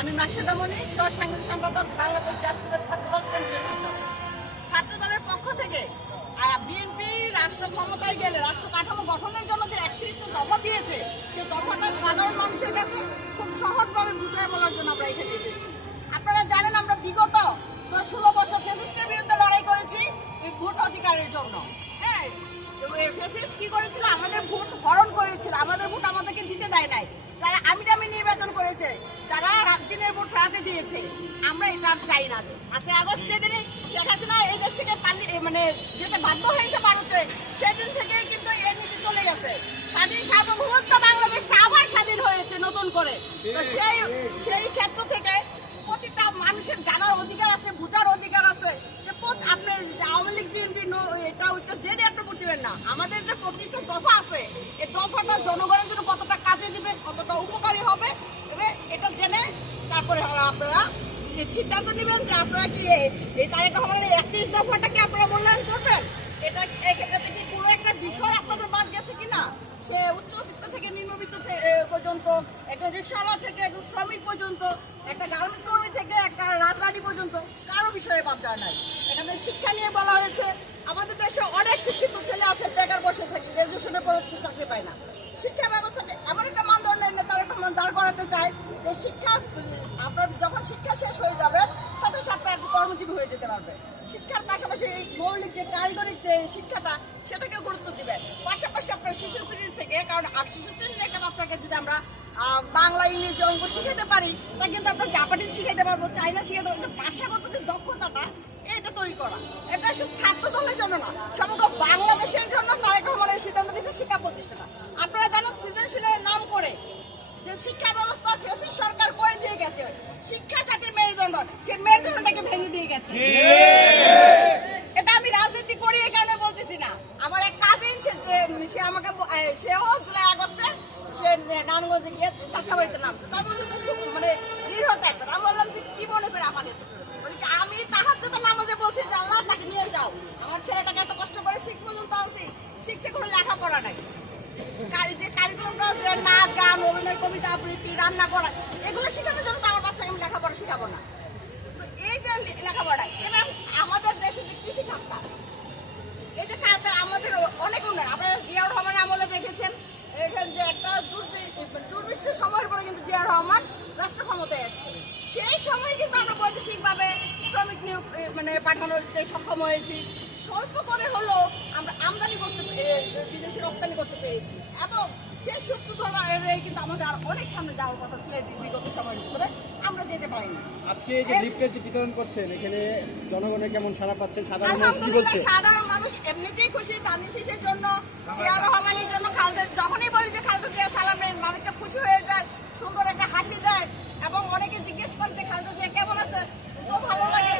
মাসুদামণি সহসাংগঠনিক সম্পাদক বাংলাদেশ জাতীয় ছাত্রদল সংসদ ছাত্রদলের পক্ষ থেকে বিএনপি রাষ্ট্র ক্ষমতায় গেলে, রাষ্ট্র কাঠামো গঠনের জন্য যে একত্রিশটা দফা দিয়েছে, সেই দফাটা সাধারণ মানুষের কাছে খুব সহজভাবে বুঝায় বলার জন্য আমরা এখানে এসেছি। আপনারা জানেন আমরা বিগত ষোলো বছর ফেসিস্টের বিরুদ্ধে লড়াই করেছি এই ভোট অধিকারের জন্য। হ্যাঁ ফেসিস্ট কি করেছিল? আমাদের ভোট হরণ করেছিল। আমাদের ভোট আমাদেরকে দিতে দেয় নাই। যারা আমি টামি নির্বাচন করেছে রাত দিনের ভোট ফেরাতে দিয়েছে। আমরা এটা চাই না। আচ্ছা আগস্ট যেদিন শেখ হাসিনা এই দেশ থেকে পালিয়ে, এ মানে যেতে বাধ্য হয়েছে ভারতে, সেদিন থেকে কিন্তু এর নীতি চলে গেছে। স্বাধীন সার্বভৌমত্ব বাংলাদেশটা আবার স্বাধীন হয়েছে নতুন করে। তো সেই সেই ক্ষেত্র থেকে প্রতিটা মানুষের জানার অধিকার আছে, বোঝার অধিকার আছে যে আপনি আওয়ামী লীগ, বিএনপি এটা ওইটা জেনে আপনি ভোট না। আমাদের যে পঁচিশটা দফা আছে, এই দফাটা জনগণের জন্য কতটা কতটা উপকারী হবে এবং এটা জেনে তারপরে আপনারা যে সিদ্ধান্ত নেবেন যে আপনারা কি এই- তারিখ রহমানের একত্রিশ দফাটাকে আপনারা মূল্যায়ন করবেন? এটা এক্ষেত্রে থেকে কোনো একটা বিষয় আপনাদের বাদ গেছে কিনা? সে উচ্চবিত্ত থেকে নিম্নবিত্ত পর্যন্ত, একটা রিক্সাওয়ালা থেকে একজন শ্রমিক পর্যন্ত, একটা গার্মেন্টস কর্মী থেকে, একটা রাজবাড়ি পর্যন্ত, কারও বিষয়ে বাদ যায় নাই। এখানে শিক্ষা নিয়ে বলা হয়েছে, আমাদের দেশে অনেক শিক্ষিত ছেলে আছে বেকার বসে থাকে গ্রাজুয়েশনের পরে চাকরি পায় না। শিক্ষা মান করাতে চায় যে শিক্ষা, আপনার যখন শিক্ষা শেষ হয়ে যাবে, সাথে সাথে আপনি কর্মজীবী হয়ে যেতে পারবে। শিক্ষার পাশাপাশি এই মৌলিক যে কারিগরি যে শিক্ষাটা সেটাকে গুরুত্ব দিবেন। পাশাপাশি আপনার শিশু শ্রেণি থেকে, কারণ আর শিশু শ্রেণির একটা বাচ্চাকে যদি আমরা বাংলা, ইংরেজি অঙ্ক শিখাতে পারি, তা কিন্তু আমরা জাপানিজ শিখাতে পারব চাইনা শিখাতে পারব। ভাষাগত যে দক্ষতাটা এটা তৈরি করা। এটা শুধু ছাত্র দলের জন্য না, সমগ্র বাংলাদেশের জন্য তারেক রহমানের সিদ্ধান্ত নিয়েছে শিক্ষা প্রতিষ্ঠান আপনারা জানেন সৃজনশীলের নাম করে যে শিক্ষা ব্যবস্থা ফেসিস সরকার করে দিয়ে গেছে। শিক্ষা জাতির মেরুদণ্ড সে মেরুদণ্ডটাকে ভেঙে দিয়ে গেছে। এটা আমি রাজনীতি করি এই কারণে বলতেছি না। আমার এক কাজিন সে আমাকে সেও জুলাই আগস্টে সে নারায়ণগঞ্জে গিয়ে চাকরি নামছে। তার তখন মানে দৃঢ় টাইপের আমি বললাম যে কি মনে করে আমাকে বলি কি, আমি তাহার যত নামাজে বলছি যে আল্লাহ তাকে নিয়ে যাও আমার ছেলেটাকে এত কষ্ট করে সিক্স পর্যন্ত আনছি সিক্সে কোনো লেখাপড়া নাই কারি- যে কারিকুলামটা যে আবৃত্তি, রান্না, করা, এগুলো শেখানোর লেখাপড়া শেখাবো না। এই যে লেখাপড়া, এবার আমাদের অনেক উন্নয়ন। আপনারা জিয়াউর রহমান আমলে দেখেছেন, এখানে যে একটা দুর্বি- সময়ের পরে কিন্তু জিয়াউর রহমান রাষ্ট্র ক্ষমতায় আসছে। সেই সময় কিন্তু আমরা বৈদেশিকভাবে শ্রমিক নিয়োগ মানে পাঠানোতে সক্ষম হয়েছি। স্বল্প করে হলো আমরা আমদানি করতে বিদেশে রপ্তানি করতে পেরেছি। এবং সেই সূত্র ধরে কিন্তু আমাদের আর অনেক সামনে যাওয়ার কথা ছিল বিগত সময়ের ভিতরে আমরা যেতে পারিনি। আজকে এই যে লিফটের যে বিতরণ করছেন এখানে জনগণের কেমন সাড়া পাচ্ছেন? সাধারণ মানুষ কি বলছে? সাধারণ মানুষ এমনিতেই খুশি। দানি শীষের জন্য জিয়া রহমানের জন্য খালেদা যখনই বলি যে খালেদা জিয়া সালামের মানুষটা খুশি হয়ে যায় সুন্দর একটা হাসি দেয় এবং অনেকে জিজ্ঞেস করে যে খালেদা জিয়া কেমন আছে খুব ভালো লাগে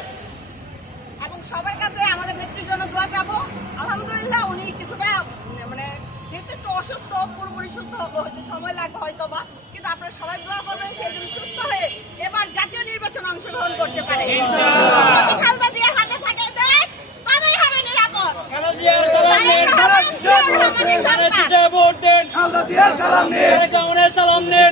এবং সবার কাছে আমাদের নেত্রীর জন্য দোয়া চাবো আলহামদুলিল্লাহ উনি কিছুটা উম, মানে অসুস্থ পুরোপুরি সুস্থ হব। হয়তো সময় লাগবে হয়তো বা কিন্তু আপনারা সবাই দোয়া করবেন সেই জন্য সুস্থ হয়ে এবার জাতীয় নির্বাচন অংশগ্রহণ করতে পারে। খালেদা জিয়ার হাতে থাকে দেশ তবেই হবে নিরাপদ। সালাম নিন। সালাম নেন।